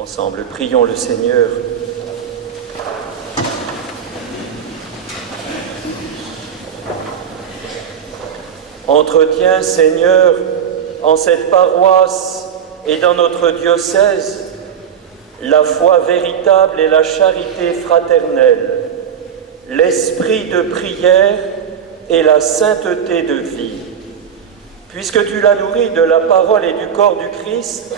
Ensemble, prions le Seigneur. Entretiens, Seigneur, en cette paroisse et dans notre diocèse, la foi véritable et la charité fraternelle, l'esprit de prière et la sainteté de vie. Puisque tu l'as nourri de la parole et du corps du Christ,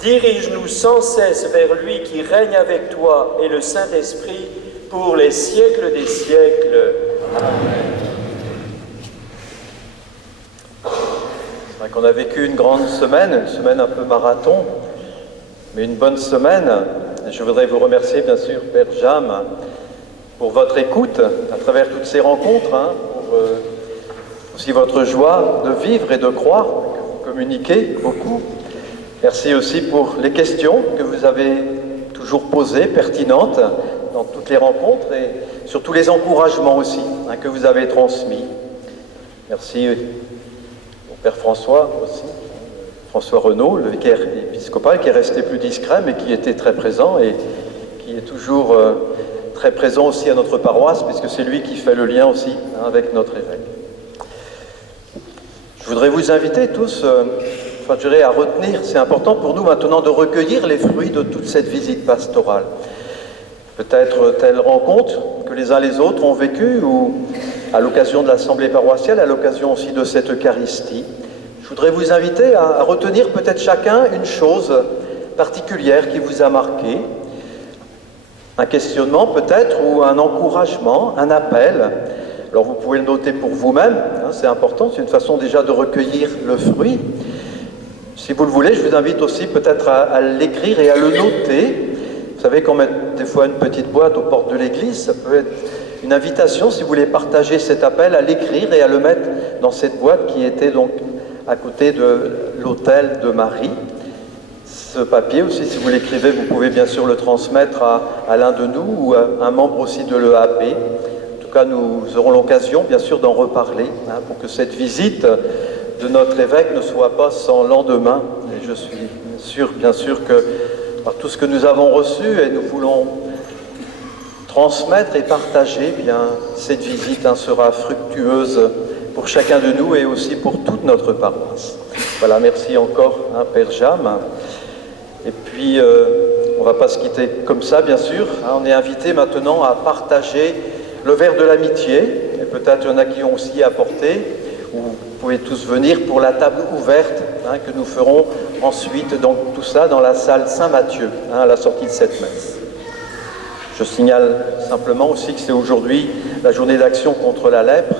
dirige-nous sans cesse vers lui qui règne avec toi et le Saint-Esprit pour les siècles des siècles. Amen. C'est vrai qu'on a vécu une grande semaine un peu marathon, mais une bonne semaine. Je voudrais vous remercier bien sûr, Père Jam, pour votre écoute à travers toutes ces rencontres, pour aussi votre joie de vivre et de croire, que vous communiquez beaucoup. Merci aussi pour les questions que vous avez toujours posées, pertinentes, dans toutes les rencontres et surtout les encouragements aussi que vous avez transmis. Merci au Père François aussi, François Renaud, le vicaire épiscopal, qui est resté plus discret mais qui était très présent et qui est toujours très présent aussi à notre paroisse, puisque c'est lui qui fait le lien aussi avec notre évêque. Je voudrais vous inviter tous, à retenir, c'est important pour nous maintenant de recueillir les fruits de toute cette visite pastorale. Peut-être telle rencontre que les uns les autres ont vécue, ou à l'occasion de l'assemblée paroissiale, à l'occasion aussi de cette Eucharistie. Je voudrais vous inviter à retenir peut-être chacun une chose particulière qui vous a marqué, un questionnement peut-être, ou un encouragement, un appel. Alors vous pouvez le noter pour vous-même, c'est important, c'est une façon déjà de recueillir le fruit. Si vous le voulez, je vous invite aussi peut-être à l'écrire et à le noter. Vous savez qu'on met des fois une petite boîte aux portes de l'église, ça peut être une invitation, si vous voulez partager cet appel, à l'écrire et à le mettre dans cette boîte qui était donc à côté de l'autel de Marie. Ce papier aussi, si vous l'écrivez, vous pouvez bien sûr le transmettre à l'un de nous ou à un membre aussi de l'EAP. En tout cas, nous aurons l'occasion, bien sûr, d'en reparler, pour que cette visite de notre évêque ne soit pas sans lendemain. Et je suis sûr, bien sûr, que par tout ce que nous avons reçu et nous voulons transmettre et partager, bien, cette visite sera fructueuse pour chacun de nous et aussi pour toute notre paroisse. Voilà, merci encore, Père Jam. Et puis, on ne va pas se quitter comme ça, bien sûr. On est invité maintenant à partager le verre de l'amitié. Et peut-être il y en a qui ont aussi apporté, ou vous pouvez tous venir pour la table ouverte que nous ferons ensuite, donc tout ça dans la salle Saint-Mathieu, à la sortie de cette messe. Je signale simplement aussi que c'est aujourd'hui la journée d'action contre la lèpre,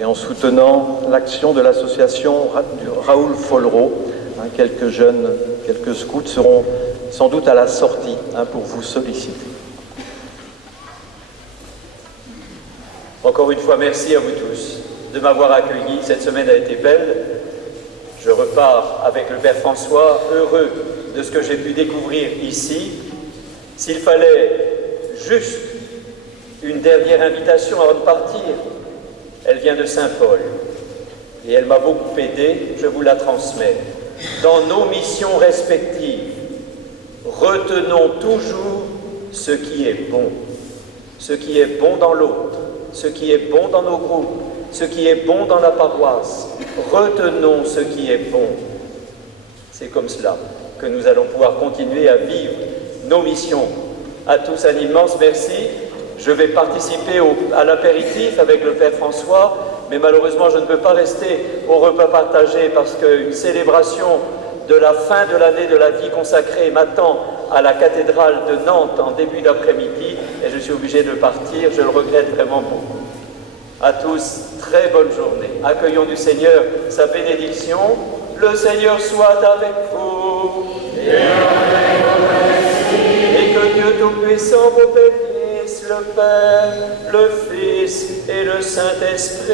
et en soutenant l'action de l'association Raoul Follereau, quelques jeunes, quelques scouts seront sans doute à la sortie pour vous solliciter. Encore une fois, merci à vous tous de m'avoir accueilli. Cette semaine a été belle. Je repars avec le Père François, heureux de ce que j'ai pu découvrir ici. S'il fallait juste une dernière invitation avant de partir, elle vient de Saint-Paul et elle m'a beaucoup aidé, je vous la transmets. Dans nos missions respectives, retenons toujours ce qui est bon dans l'autre, ce qui est bon dans nos groupes, ce qui est bon dans la paroisse. Retenons ce qui est bon. C'est comme cela que nous allons pouvoir continuer à vivre nos missions. À tous un immense merci. Je vais participer à l'apéritif avec le Père François, mais malheureusement je ne peux pas rester au repas partagé parce qu'une célébration de la fin de l'année de la vie consacrée m'attend à la cathédrale de Nantes en début d'après-midi et je suis obligé de partir, je le regrette vraiment beaucoup. À tous, très bonne journée. Accueillons du Seigneur sa bénédiction. Le Seigneur soit avec vous. Et que Dieu Tout-Puissant vous bénisse, le Père, le Fils et le Saint-Esprit.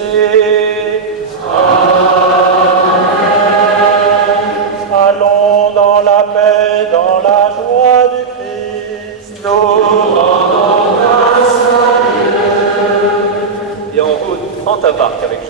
Amen. Allons dans la paix, dans la joie du Christ. Nous rendons grâce à Dieu. Et en route, prends ta barque avec